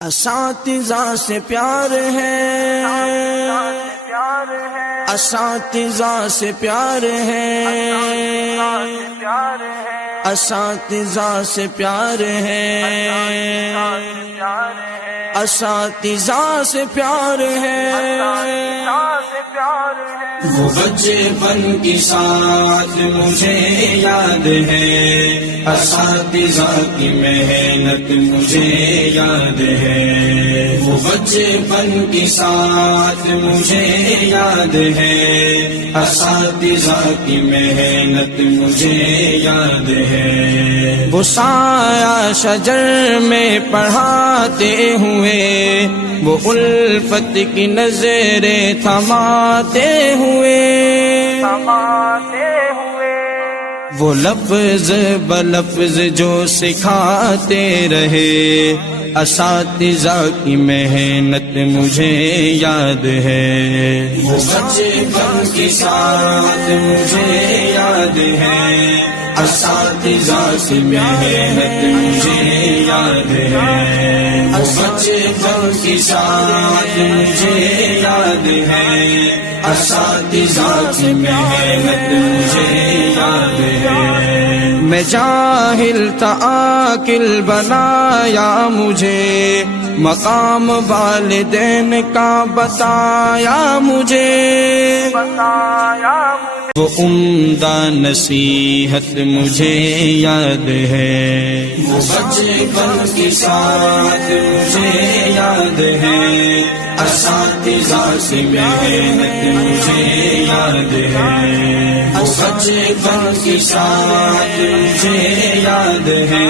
اساتذہ سے پیار ہے، اساتذہ سے پیار ہے، اساتذہ سے پیار ہے، اساتذہ سے پیار ہے۔ وہ بچپن کی ساتھ مجھے یاد ہے، اساتذہ کی محنت مجھے یاد ہے۔ وہ بچپن کی ساتھ مجھے یاد ہے، اساتذہ کی محنت مجھے یاد ہے۔ وہ سایہ شجر میں پڑھاتے ہوئے، وہ الفت کی نظریں تھماتے ہوئے، وہ لفظ بلفظ جو سکھاتے رہے، اساتذہ کی محنت مجھے یاد ہے۔ وہ بچپن کی ساتھ مجھے یاد ہے، اساتذہ کی محنت مجھے یاد ہے۔ وہ بچپن کی ساتھ مجھے یاد ہے، اساتذہ کی محنت مجھے یاد ہے۔ میں جاہل تھا عاقل بنایا مجھے، مقام والدین کا بتایا مجھے، وہ عمدہ نصیحت مجھے یاد ہے۔ وہ بچپن کی ساتھ مجھے یاد ہے، اساتذہ کی محنت مجھے یاد ہے۔ وہ بچپن کی ساتھ مجھے یاد ہے،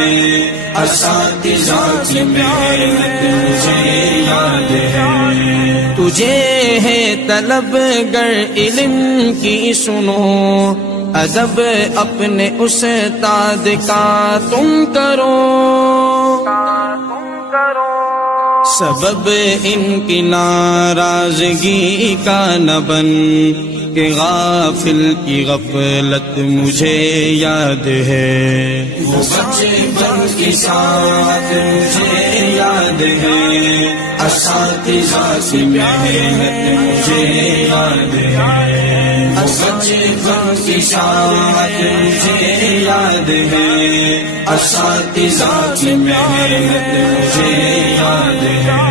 اساتذہ کی محنت مجھے یاد ہے۔ تجھے ہے طلب گر علم کی سنو، ادب اپنے استاد کا تم کرو، سبب ان کی ناراضگی کا نہ بن، کہ غافل کی غفلت مجھے یاد ہے۔ وہ بچپن کی ساتھ مجھے یاد ہے، اساتذہ کی محنت مجھے یاد ہے۔ وہ بچپن کی ساتھ مجھے یاد ہے، اساتذہ کی محنت مجھے یاد ہے۔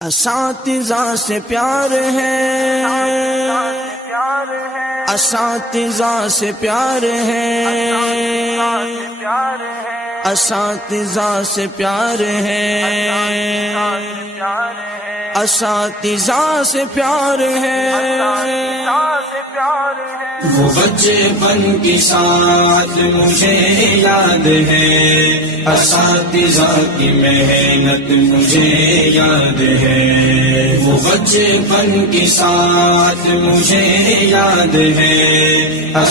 اساتذہ سے پیار ہے، اساتذہ سے پیار ہے، اساتذہ سے پیار ہے، اساتذہ سے پیار ہے۔ وہ بچپن کی ساتھ مجھے یاد ہے، اساتذہ کی محنت مجھے یاد ہے۔ وہ بچپن کی ساتھ مجھے یاد ہے،